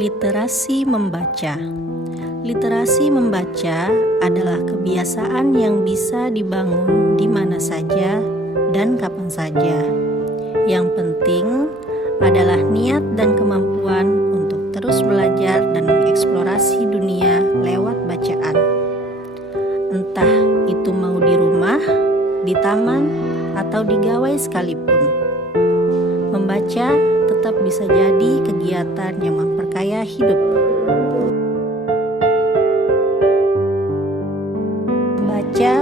Literasi membaca. Literasi membaca adalah kebiasaan yang bisa dibangun di mana saja dan kapan saja. Yang penting adalah niat dan kemampuan untuk terus belajar dan mengeksplorasi dunia lewat bacaan. Entah itu mau di rumah, di taman, atau di gawai sekalipun. Membaca tetap bisa jadi kegiatan yang memperkaya hidup. Membaca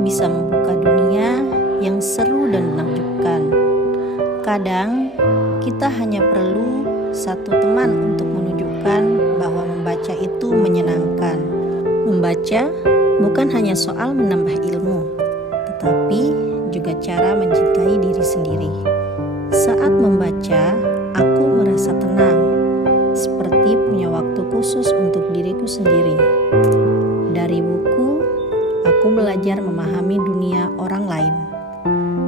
bisa membuka dunia yang seru dan menakjubkan. Kadang kita hanya perlu satu teman untuk menunjukkan bahwa membaca itu menyenangkan. Membaca bukan hanya soal menambah ilmu, tetapi juga cara mencintai diri sendiri. Saat membaca, aku merasa tenang, seperti punya waktu khusus untuk diriku sendiri. Dari buku, aku belajar memahami dunia orang lain,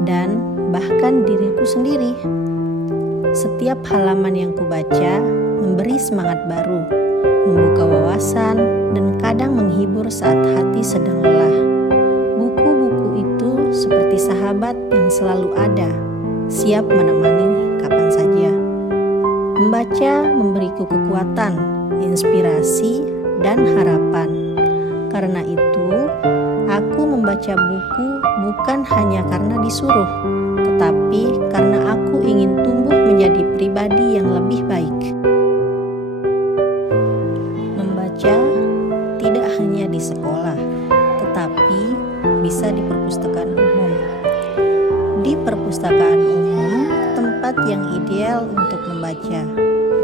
dan bahkan diriku sendiri. Setiap halaman yang kubaca memberi semangat baru, membuka wawasan, dan kadang menghibur saat hati sedang lelah. Buku-buku itu seperti sahabat yang selalu ada, siap menemani kapan saja. Membaca memberiku kekuatan, inspirasi, dan harapan. Karena itu, aku membaca buku bukan hanya karena disuruh, tetapi karena aku ingin tumbuh menjadi pribadi yang lebih baik. Membaca tidak hanya di sekolah, tetapi bisa di perpustakaan umum. Di perpustakaan umum, tempat yang ideal untuk membaca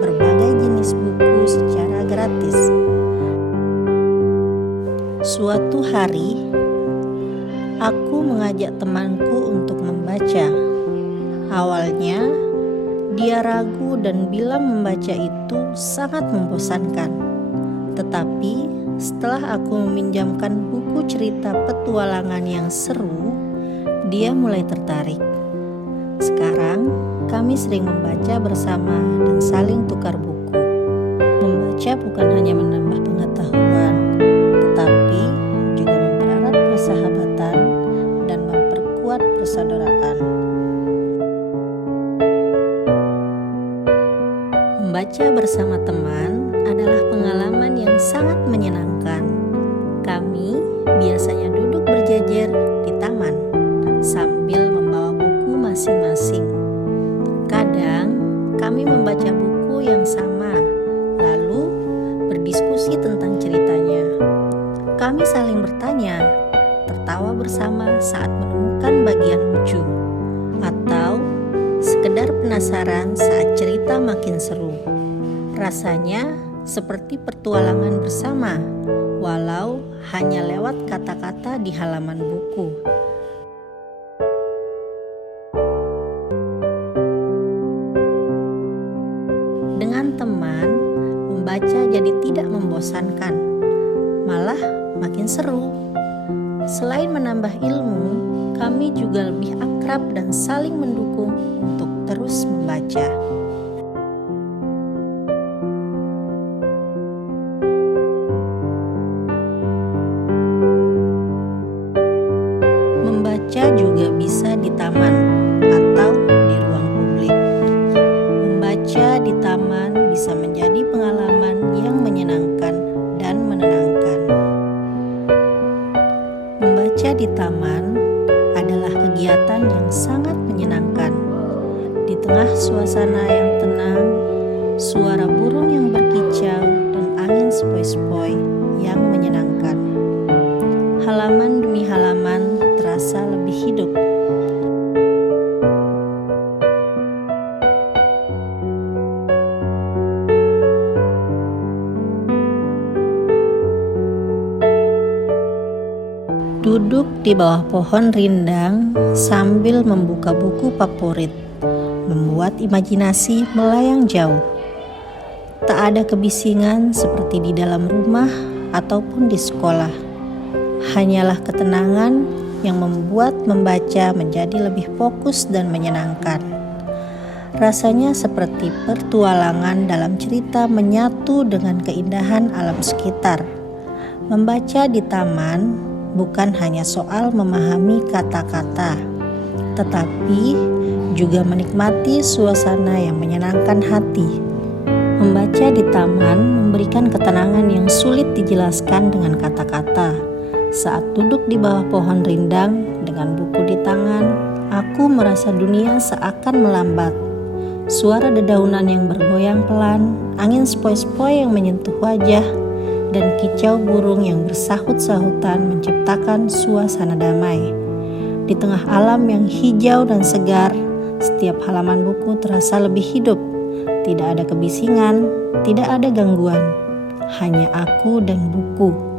berbagai jenis buku secara gratis. Suatu hari, aku mengajak temanku untuk membaca. Awalnya, dia ragu dan bilang membaca itu sangat membosankan. Tetapi, setelah aku meminjamkan buku cerita petualangan yang seru, dia mulai tertarik. Sekarang, kami sering membaca bersama dan saling tukar buku. Membaca bukan hanya menambah pengetahuan, tetapi juga mempererat persahabatan dan memperkuat persaudaraan. Membaca bersama teman adalah pengalaman yang sangat menyenangkan. Kami biasanya duduk berjejer di taman sambil membawa buku masing-masing. Kadang kami membaca buku yang sama, lalu berdiskusi tentang ceritanya. Kami saling bertanya, tertawa bersama saat menemukan bagian lucu, atau sekedar penasaran saat cerita makin seru. Rasanya seperti pertualangan bersama, walau hanya lewat kata-kata di halaman buku. Dengan teman, membaca jadi tidak membosankan, malah makin seru. Selain menambah ilmu, kami juga lebih akrab dan saling mendukung untuk terus membaca. Membaca juga bisa di taman atau di ruang publik. Membaca di taman bisa menjadi pengalaman yang menyenangkan dan menenangkan. Membaca di taman adalah kegiatan yang sangat menyenangkan. Di tengah suasana yang tenang, suara burung yang berkicau, dan angin sepoi-sepoi yang menyenangkan. Halaman demi halaman terasa lebih hidup. Duduk di bawah pohon rindang sambil membuka buku favorit, membuat imajinasi melayang jauh. Tak ada kebisingan seperti di dalam rumah ataupun di sekolah. Hanyalah ketenangan yang membuat membaca menjadi lebih fokus dan menyenangkan. Rasanya seperti petualangan dalam cerita menyatu dengan keindahan alam sekitar. Membaca di taman bukan hanya soal memahami kata-kata, tetapi juga menikmati suasana yang menyenangkan hati. Membaca di taman memberikan ketenangan yang sulit dijelaskan dengan kata-kata. Saat duduk di bawah pohon rindang dengan buku di tangan, aku merasa dunia seakan melambat. Suara dedaunan yang bergoyang pelan, angin sepoi-sepoi yang menyentuh wajah, dan kicau burung yang bersahut-sahutan menciptakan suasana damai. Di tengah alam yang hijau dan segar, setiap halaman buku terasa lebih hidup. Tidak ada kebisingan, tidak ada gangguan, hanya aku dan buku.